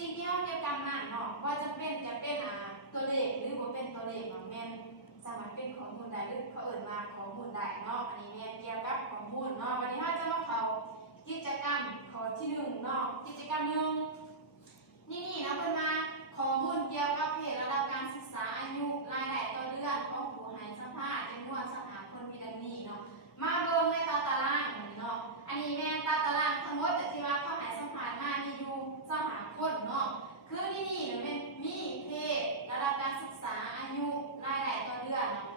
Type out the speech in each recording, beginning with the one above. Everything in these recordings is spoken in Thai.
สิ่งที่เราเก็บตามนั้นเนาะว่าจะเป็นตัวเลขหรือว่าเป็นตัวเลขเนาะแม่นสามารถเป็นข้อมูลได้หรือเขาเอ่ยมาข้อมูลได้เนาะอันนี้แม่นเกี่ยวกับข้อมูลเนาะวันนี้เราจะมาเข้ากิจกรรมข้อที่1เนาะกิจกรรม1นี่นะเพิ่นมาข้อมูลเกี่ยวกับเพศระดับการศึกษาอายุรายได้ต่อเดือนของผู้ให้สัมภาษณ์จำนวนสหคนมีดังนี้เนาะมาเบิ่งในตารางเนาะอันนี้แม่นตารางทั้งหมดแต่ที่ว่าเขาให้สัมภาษณ์มามีอยู่2คนเนาะคือนี่มันมีเพศระดับการศึกษาอายุรายได้ต่อเดือนเนาะ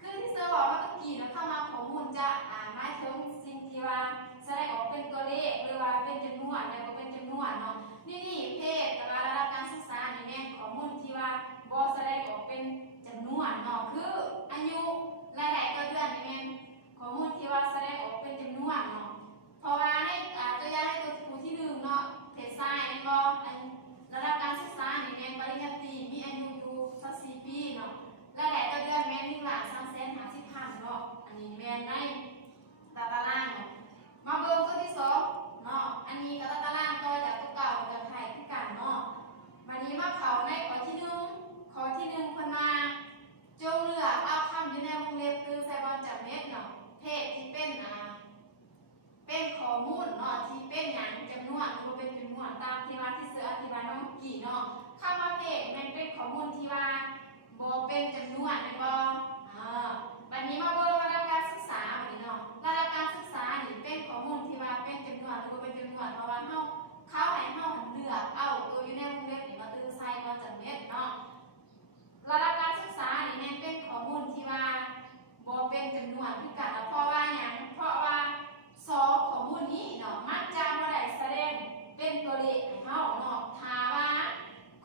คือที่เซอร์บอกว่าเมื่อกี้นะเข้ามาข้อมูลจะหมายถึงสิ่งที่ว่าแสดงออกเป็นตัวเลขหรือว่าเป็นจำนวนแล้วก็เป็นจำนวนเนาะนี่เพศระดับการศึกษานี่แม่นข้อมูลที่ว่าบ่แสดงออกเป็นจำนวนเนาะคืออายุรายได้ต่อเดือนนี่แม่นข้อมูลที่ว่าแสดงออกเป็นจำนวนเนาะเพราะว่าให้ตัวอย่างให้ตัวผู้ที่1เนาะเพศชายนี่บ่ระดับการศึกษานี่แม่นปริญญาตรีมีอายุอยู่24ปีเนาะรายได้ต่อเดือนแม่น1,350,000เนาะอันนี้แม่นในตารางเนาะมาเบิ่งตัวที่2เนาะอันนี้ก็ตารางต่อจากตัวเก่ากับไทยคือกันเนาะวันนี้มาเข้าในข้อที่1เพิ่นมาจงเลือกเอาคำอยู่ในวงเล็บคือใส่บอลจับเม็ดเนาะเพศที่เป็นข้อมูลเนาะที่เป็นหยังจำนวนหรือเป็นจำนวนตามที่ว่าที่เสืออธิบายมาเมื่อกี้เนาะคำว่าเพศมันเป็นข้อมูลที่ว่าบ่เป็นจำนวนแม่นบ่วันนี้มาเบิ่งระดับการศึกษาบัดนี้เนาะระดับการศึกษานี่เป็นข้อมูลที่ว่าเป็นจำนวนหรือเป็นจำนวนเพราะว่าเขาให้เฮาเลือกเอาตัวอยู่ในวงเล็บนี่มาตึงใส่บ่จำเม็ดเนาะระดับการศึกษานี่แม่นเป็นข้อมูลที่ว่าบ่เป็นจำนวนคือกันเพราะว่าหยังเพราะว่า2ข้อมูลนี้เนาะมันจะบ่ได้แสดงเป็นตัวเลขให้เฮาเนาะถ้าว่า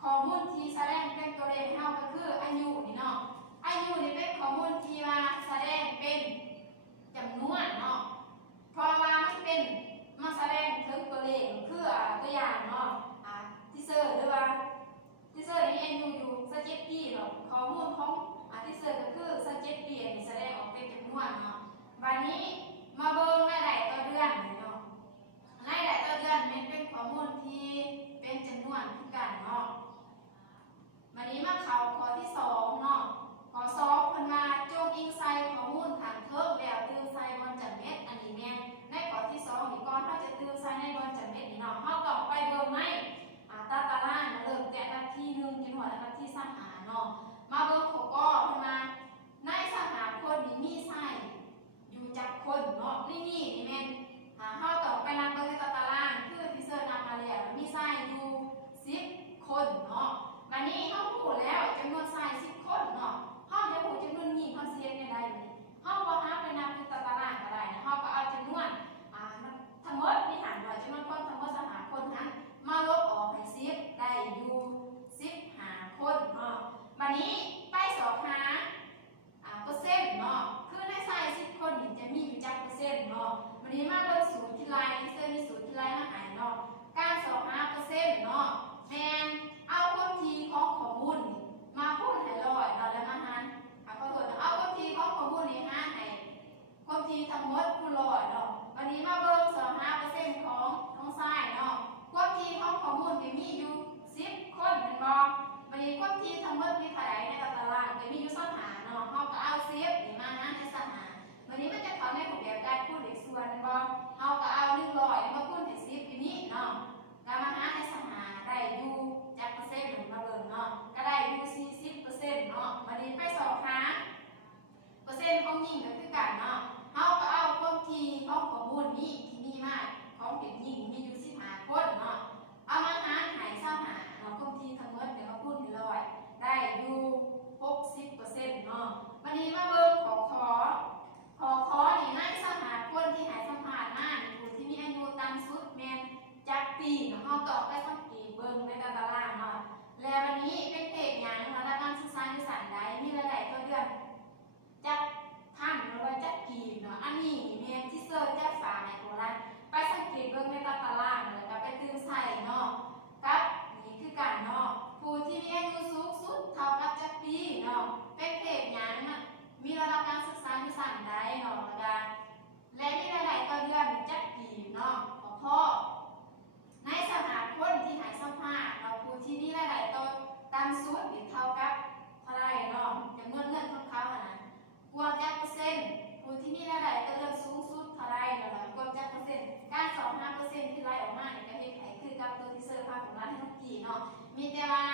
ข้อมูลที่แสดงเป็นตัวเลขให้เฮาก็คืออายุนี่เนาะอายุนี่เป็นข้อมูลที่ว่าแสดงเป็นจำนวนเนาะเพราะว่ามันแสดงถึงตัวเลขคือตัวอย่างเนาะที่เซอร์หรือว่าที่เซอร์นี่อายุอยู่27ปีเนาะข้อมูลของที่เซอร์ก็คือ27ปีอันนี้แสดงออกเป็นจำนวนเนาะวันนี้มาเบิ่งรายได้ต่อเดือนเนาะรายได้ต่อเดือนมันเป็นข้อมูลที่เป็นจำนวนคือกันเนาะวันนี้มาเข้าข้อที่2เนาะข้อ2เพิ่นว่าจงอิงใส่ข้อมูลทางเทิงแล้วตึงใส่บนจัดเม็ดอันนี้แม่นในข้อที่2นี่ก่อนเฮาจะตึงใส่ในบนจัดเม็ดนี่เนาะเฮาต้องไปเบิ่งในตารางเริ่มแต่นาที1จนถึงนาที35เนาะมาเบิ่งข้อก็เพิ่นว่าในสหคนนี่มีไส้อยู่จักคนเนาะนี่แม่นเฮาต้องไปนับเบิ่งในตารางคือที่เสิร์ชนำมาแล้วมีไส้อยู่10คนเนาะวันนี้เฮาพูดแล้วจำนวนไส้10คนเนาะเฮาจะพูดจำนวนนี้เฮาสิเฮ็ดจังได๋นี่เฮาบ่หาไปนับในตารางก็ได้นะเฮาก็เอาจำนวนทั้งหมดมีหารว่าจำนวนคนทั้งหมดสหคนนั้นมาลบออกให้10ได้อยู่15คนเนาะวันนี้ไปสอบหาเปอร์เซ็นต์เนาะคือในไส้10คนนี่จะมีอยู่จักเปอร์เซ็นต์เนาะวันนี้มาเบิ่งสูตรที่ลายที่เส้นมีสูตรที่ลายมาให้เนาะการสอบหาเปอร์เซ็นต์เนาะแม่นเอาความถี่ของข้อมูลมาคูณให้ร้อยเนาะแล้วมาหารขอโทษนะเอาความถี่ของข้อมูลนี่หารให้ความถี่ทั้งหมดคูณร้อยเนาะวันนี้มาเบิ่งสอบหาเปอร์เซ็นต์ของไส้เนาะความถี่ของข้อมูลนี่มีอยู่10คนแม่นบ่วันนี้ความถี่ทั้งหมดมีเท่าไหร่ในตารางก็มีอยู่25เนาะเฮาก็เอา10นี่มาหารใน25วันนี้มันจะเข้าในรูปแบบการคูณเลขส่วนแม่นบ่เฮาก็เอา100นี่มาคูณให้10อยู่นี่เนาะก็มาหารใน25ได้อยู่จักเปอร์เซ็นต์มาเบิ่งเนาะก็ได้อยู่40%เนาะวันนี้ไปสอบหาเปอร์เซ็นต์ของหญิงก็คือกันเนาะเฮาก็เอาความถี่ของข้อมูลนี้ที่มีมาของเด็กหญิงมีอยู่15คนเนาะเอามาหารให้25เนาะความถี่ทั้งหมดเดี๋ยวมาคูณให้ร้อยได้อยู่60%เนาะวันนี้มาเบิ่งขอนี่ในคนที่หายสัมภาษณ์มานี่ผู้ที่มีอายุต่ำสุดแม่นจักปีเนาะเฮาตอบไปสังเกตเบิ่งในตารางเนาะแล้ววันนี้เป็นเพศหยังระดับการศึกษาอยู่ชั้นใดมีรายได้ต่อเดือนจักพันหรือว่าจักกีบเนาะอันนี้แม่นที่เสิร์ชจักฝาในโบราณไปสังเกตเบิ่งในตารางแล้วก็ไปตึงใส่เนาะกับนี่คือกันเนาะผู้ที่มีอายุสูงสุดเท่ากับจักปีเนาะเป็นเพศหยังมีระดับการศึกษาอยู่ชั้นใดเนาะและมีรายได้ต่อเดือนจักกีบเนาะพ่อในสหคนที่หาย นาะมีแต่ว่า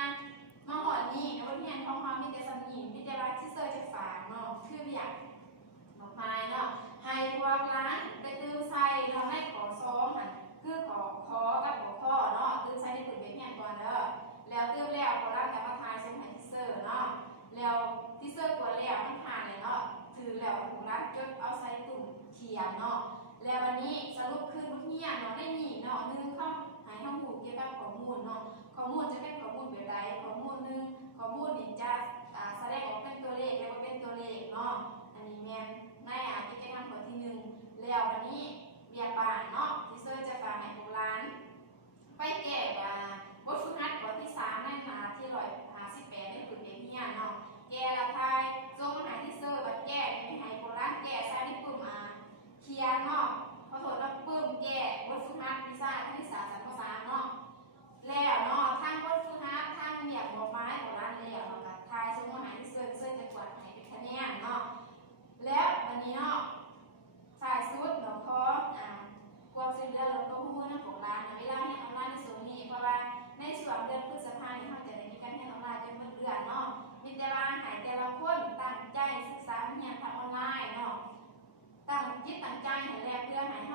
มาหอดนี่บทเรียนของเขามีแต่สำนีมีแต่ว่าที่เซอร์จะฝากเนาะคืออยากบอกพายเนาะให้พวกร้านไปตื่นใส่เราไม่ขอซ้อมอ่ะคือขอกับหัวข้อเนาะตื่นใส่ในกลุ่มเรียนก่อนเด้อแล้วตื่นแล้วพอรับกับมาทายส่งให้ที่เซอร์เนาะแล้วที่เซอร์กดแล้วมันผ่านเลยเนาะถือแล้วถูกรัดจดเอาใส่ตุ่มเขียนเนาะแล้ววันนี้สรุปคือบทเรียนเนาะได้มีเนาะนึงเข้าหายข้อมูลเกี่ยวกับข้อมูลเนาะข้อมูลจะเป็นข้อมูลแบบใดข้อมูลนึงข้อมูลนี่จะแสดงออกเป็นตัวเลขแล้วก็เป็นตัวเลขเนาะอันนี้แม่นในกิจกรรมข้อที่1แล้ววันนี้เรียนบ้านเนาะที่เซอร์จะฝากให้พวกร้านไปแก้บทฝึกหัดข้อที่3ในหน้าที่158ในกลุ่มเด็กเรียนเนาะแก้ละทายส่งมาให้ที่เซอร์บัดแก้ให้พวกร้านแก้ใส่ในกลุ่มเขียนเนาะขอโทษแล้วปึ้มแก้บทฝึกหัดวิชาคณิตศาสตร์ชั้นป .3 เนาะแล้วเนาะทางบทฝึกหัดทางเนี่ยบอกไม้ของร้านแล้วเนาะก็ทายส่งมาให้ที่เซอร์จะตรวจให้เป็นคะแนนเนาะแล้ววันนี้เนาะฝ่ายสุดเนาะขอความช่วยเหลือแล้วก็ข้อมูลในของร้านเวลาให้ออนไลน์ในส่วนนี้เพราะว่าในส่วนเดือนพฤษภาคมนี้เขาจะได้มีการให้ออนไลน์จนหมดเดือนเนาะมีแต่ว่าให้แต่ละคนตั้งใจศึกษาเรียนทางออนไลน์เนาะตั้งจิตตั้งใจให้แล้วเพื่อให้เฮา